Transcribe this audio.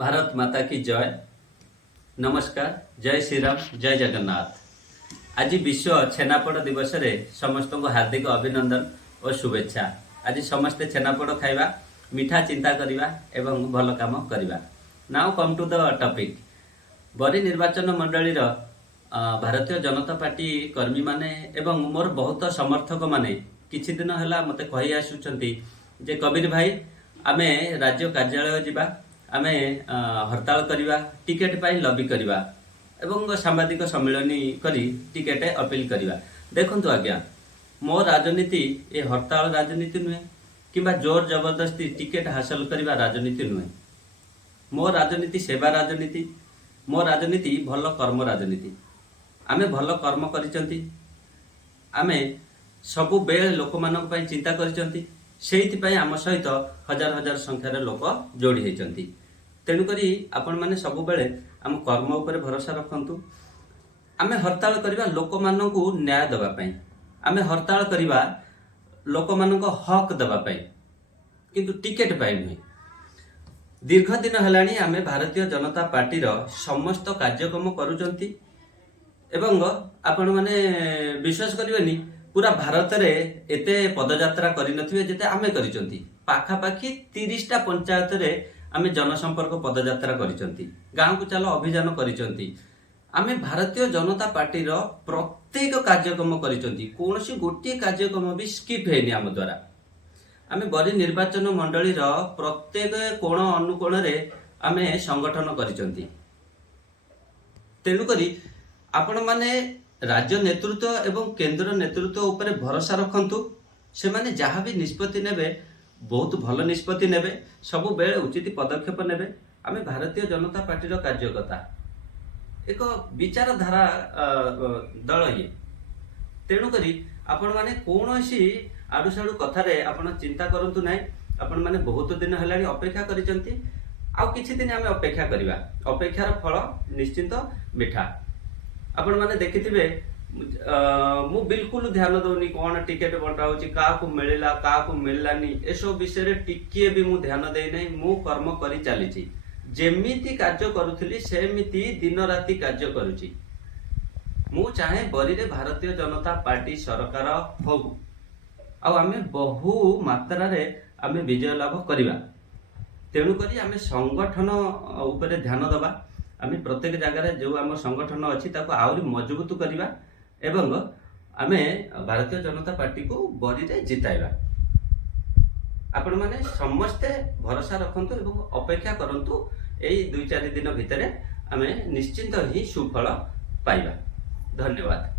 भारत माता की जय। नमस्कार, जय श्री राम, जय जगन्नाथ। आज विश्व छेनापोड़ दिवस रे समस्त को हार्दिक अभिनंदन और शुभेच्छा। आज समस्ते छेनापोड़ खाइबा, मिठा चिंता करिबा एवं भल काम करिबा। Now come to the topic. बरी निर्वाचन मंडली भारतीय जनता पार्टी कर्मी माने एवं मोर बहुत समर्थक माने किछि दिन हला मते कहि आसुचंती जे कबीर भाई आमे राज्य कार्यालय जिबा, आमे हड़ताल करिबा, टिकेट पाई लबी करिबा एवं सांबादिक सम्मेलन करी टिकेट अपील करिबा। देखंतु आज्ञा, मो राजनीति ए हड़ताल राजनीति नुहे किंबा जोर जबरदस्ती टिकेट हासिल करिबा राजनीति नुहे। मो राजनीति सेवा राजनीति, मो राजनीति भल कर्म राजनीति। आमे भल कर्म करिसंती, आमे सबु बेले लोक मानक पई चिंता करिसंती, सेहिति पई आम सहित हजार हजार संख्यार लोक जोड़ी हेचंती। तेणु करी आपण माने सबु बेले आम कर्म उपरे भरोसा रखंतु। आमे हड़ताल करिबा लोक मानकु न्याय दबा पई, आमे हड़ताल करिबा लोक मानक हक दबा पई, किंतु टिकेट पाई नुहे। दीर्घ दिन हेलाणी आमे भारतीय जनता पार्टी रो समस्त कार्यक्रम करूचंती एवं आपण माने विश्वास करिवेनी पूरा भारत रे एते पदयात्रा करि नथिबे जेते आमे करिचंती। पाखा पाखी 30टा पंचायत रे आमे जनसंपर्क पदयात्रा करिचंती, गांव को चलो अभियान करिचंती। आमे भारतीय जनता पार्टी रो प्रत्येक कार्यक्रम करिचंती, कोनोसी गोटे कार्यक्रम भी स्किप हेनी आम द्वारा। आमे बरी निर्वाचन मंडली रो प्रत्येक कोण अनुकोण रे आमे संगठन करिचंती। तेणु करी आपण माने राज्य नेतृत्व एवं केंद्र नेतृत्व उपरे भरोसा रखंतु। से माने जहाँ भी निष्पत्ति नेबे बहुत भल निष्पत्ति नेबे, सबु बेले उचित पदक्षेप नेबे। आमे भारतीय जनता पार्टी रो कार्यकर्ता एक विचारधारा दल ये। तेणु करी आपण माने कोनोसी आडू साडू कथा रे आपण चिंता करंतु नाही। आपण माने बहुत दिन हेलानी अपेक्षा करिसंती, आउ किछि दिन आमे अपेक्षा करिबा। अपेक्षार फल निश्चित मिठा। आपण माने देखिथिबे मु बिल्कुल ध्यान दउनी कोन टिकेट बंटा होची, काकू मिलिला काकू मिललानी, एसो विषय रे टिकिए भी मु ध्यान देई नै। मु कर्म करि चालिछि, जेमिति कार्य करूथिली सेमिति दिन राति कार्य करूछि। मु चाहे बरी रे भारतीय जनता पार्टी सरकार हो, आ आमे बहु मात्रा रे आमे विजय लाभ करिबा। तेणु करी आमे संगठन उपरे ध्यान दबा। आमे प्रत्येक जगह रे जो आम संगठन अछि ताको आउरी मजबूत करिबा एवं आमे भारतीय जनता पार्टी को बरी रे जिताइबा। आपण माने समस्ते भरोसा रखंतु एवं अपेक्षा करंतु। एई 2-4 दिन भितरे आमे निश्चिंत ही सुफल पाइबा। धन्यवाद।